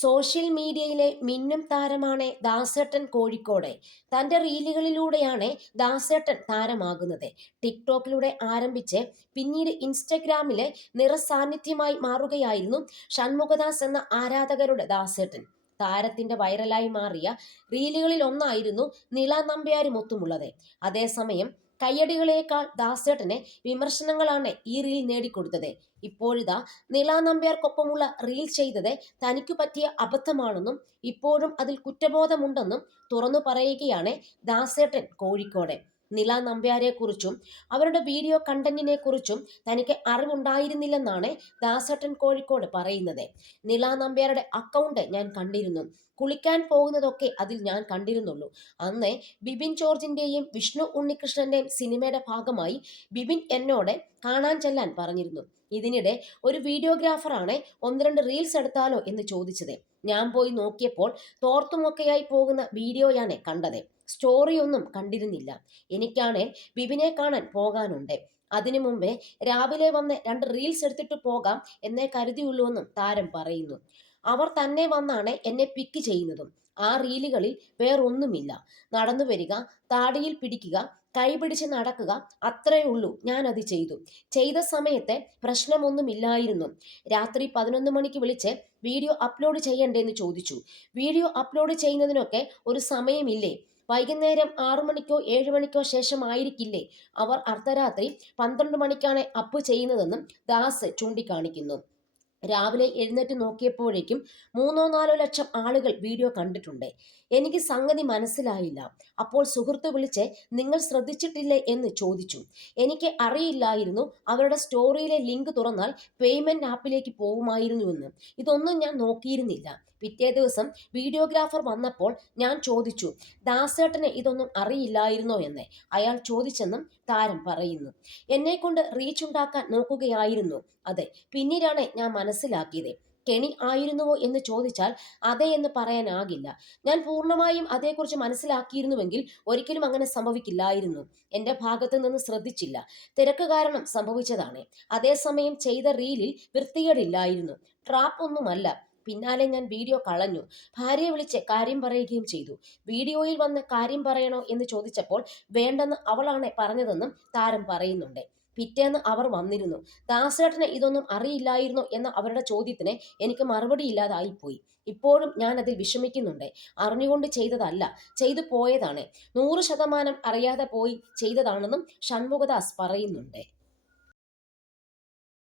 Social മീഡിയയിലെ മിന്നും താരമാണ് ദാസേട്ടൻ കോഴിക്കോട്. തന്റെ റീലുകളിലൂടെയാണ് ദാസേട്ടൻ താരമാകുന്നത്. ടിക്ടോക്കിലൂടെ ആരംഭിച്ച് പിന്നീട് ഇൻസ്റ്റഗ്രാമിലെ നിറസാന്നിധ്യമായി മാറുകയായിരുന്നു ഷൺമുഖദാസ് എന്ന ആരാധകരുടെ ദാസേട്ടൻ. താരത്തിന്റെ വൈറലായി മാറിയ റീലുകളിൽ ഒന്നായിരുന്നു നിള നമ്പ്യാരുമൊത്തുമുള്ളത്. അതേസമയം കയ്യടികളേക്കാൾ ദാസേട്ടന് വിമർശനങ്ങളാണ് ഈ റീൽ നേടിക്കൊടുത്തത്. ഇപ്പോഴിതാ നിള നമ്പ്യാർക്കൊപ്പമുള്ള റീൽ ചെയ്തത് തനിക്കു പറ്റിയ അബദ്ധമാണെന്നും ഇപ്പോഴും അതിൽ കുറ്റബോധമുണ്ടെന്നും തുറന്നു പറയുകയാണ് ദാസേട്ടൻ കോഴിക്കോട്. നിള നമ്പ്യാരെ കുറിച്ചും അവരുടെ വീഡിയോ കണ്ടന്റിനെ കുറിച്ചും തനിക്ക് അറിവുണ്ടായിരുന്നില്ലെന്നാണ് ദാസേട്ടൻ കോഴിക്കോട് പറയുന്നത്. നിള നമ്പ്യാരുടെ അക്കൗണ്ട് ഞാൻ കണ്ടിരുന്നു. കുളിക്കാൻ പോകുന്നതൊക്കെ അതിൽ ഞാൻ കണ്ടിരുന്നുള്ളൂ. അന്ന് ബിബിൻ ജോർജിന്റെയും വിഷ്ണു ഉണ്ണികൃഷ്ണന്റെയും സിനിമയുടെ ഭാഗമായി ബിബിൻ എന്നോട് കാണാൻ ചെല്ലാൻ പറഞ്ഞിരുന്നു. ഇതിനിടെ ഒരു വീഡിയോഗ്രാഫറാണ് ഒന്ന് രണ്ട് റീൽസ് എടുത്താലോ എന്ന് ചോദിച്ചത്. ഞാൻ പോയി നോക്കിയപ്പോൾ തോർത്തുമൊക്കെയായി പോകുന്ന വീഡിയോയാണ് കണ്ടത്. സ്റ്റോറിയൊന്നും കണ്ടിരുന്നില്ല. എനിക്കാണ് ബിബിനെ കാണാൻ പോകാനുണ്ട്. അതിനു മുമ്പേ രാവിലെ വന്ന് രണ്ട് റീൽസ് എടുത്തിട്ട് പോകാം എന്നേ കരുതിയുള്ളൂവെന്നും താരം പറയുന്നു. അവർ തന്നെ വന്നാണ് എന്നെ പിക്ക് ചെയ്യുന്നതും. ആ റീലുകളിൽ വേറൊന്നുമില്ല. നടന്നു വരിക, താടിയിൽ പിടിക്കുക, കൈപിടിച്ച് നടക്കുക, അത്രേ ഉള്ളൂ. ഞാൻ അത് ചെയ്തു. ചെയ്ത സമയത്ത് പ്രശ്നമൊന്നുമില്ലായിരുന്നു. രാത്രി 11 മണിക്ക് വിളിച്ച് വീഡിയോ അപ്ലോഡ് ചെയ്യണ്ടേന്ന് ചോദിച്ചു. വീഡിയോ അപ്ലോഡ് ചെയ്യുന്നതിനൊക്കെ ഒരു സമയമില്ലേ? വൈകുന്നേരം 6 മണിക്കോ 7 മണിക്കോ ശേഷമായിരിക്കില്ലേ അവർ അർദ്ധരാത്രി 12 മണിക്കാണ് അപ്പ് ചെയ്യുന്നതെന്നും ദാസ് ചൂണ്ടിക്കാണിക്കുന്നു. രാവിലെ എഴുന്നേറ്റ് നോക്കിയപ്പോഴേക്കും 3-4 ലക്ഷം ആളുകൾ വീഡിയോ കണ്ടിട്ടുണ്ട്. എനിക്ക് സംഗതി മനസ്സിലായില്ല. അപ്പോൾ സുഹൃത്ത് വിളിച്ച് നിങ്ങൾ ശ്രദ്ധിച്ചിട്ടില്ലേ എന്ന് ചോദിച്ചു. എനിക്ക് അറിയില്ലായിരുന്നു അവരുടെ സ്റ്റോറിയിലെ ലിങ്ക് തുറന്നാൽ പേയ്മെന്റ് ആപ്പിലേക്ക് പോകുമായിരുന്നുവെന്ന്. ഇതൊന്നും ഞാൻ നോക്കിയിരുന്നില്ല. പിറ്റേ ദിവസം വീഡിയോഗ്രാഫർ വന്നപ്പോൾ ഞാൻ ചോദിച്ചു, ദാസേട്ടന് ഇതൊന്നും അറിയില്ലായിരുന്നോ എന്ന്. അയാൾ ചോദിച്ചെന്നും താരം പറയുന്നു. എന്നെക്കൊണ്ട് റീച്ച് ഉണ്ടാക്കാൻ നോക്കുകയായിരുന്നു അത്. പിന്നീടാണ് ഞാൻ മനസ്സിലാക്കിയത്. കെണി ആയിരുന്നുവോ എന്ന് ചോദിച്ചാൽ അതെ എന്ന് പറയാനാകില്ല. ഞാൻ പൂർണ്ണമായും അതേക്കുറിച്ച് മനസ്സിലാക്കിയിരുന്നുവെങ്കിൽ ഒരിക്കലും അങ്ങനെ സംഭവിക്കില്ലായിരുന്നു. എൻ്റെ ഭാഗത്ത് നിന്ന് ശ്രദ്ധിച്ചില്ല. തിരക്ക് കാരണം സംഭവിച്ചതാണ്. അതേസമയം ചെയ്ത റീലിൽ വൃത്തികേടില്ലായിരുന്നു. ട്രാപ്പ് ഒന്നുമല്ല. പിന്നാലെ ഞാൻ വീഡിയോ കളഞ്ഞു. ഭാര്യയെ വിളിച്ച് കാര്യം പറയുകയും ചെയ്തു. വീഡിയോയിൽ വന്ന് കാര്യം പറയണോ എന്ന് ചോദിച്ചപ്പോൾ വേണ്ടെന്ന് അവളാണ് പറഞ്ഞതെന്നും താരം പറയുന്നുണ്ട്. പിറ്റേന്ന് അവർ വന്നിരുന്നു. ദാസേട്ടന് ഇതൊന്നും അറിയില്ലായിരുന്നോ എന്ന അവരുടെ ചോദ്യത്തിന് എനിക്ക് മറുപടി ഇല്ലാതായിപ്പോയി. ഇപ്പോഴും ഞാൻ അതിൽ വിഷമിക്കുന്നുണ്ട്. അറിഞ്ഞുകൊണ്ട് ചെയ്തതല്ല, ചെയ്തു പോയതാണ്. 100% അറിയാതെ പോയി ചെയ്തതാണെന്നും ഷൺമുഖദാസ് പറയുന്നുണ്ട്.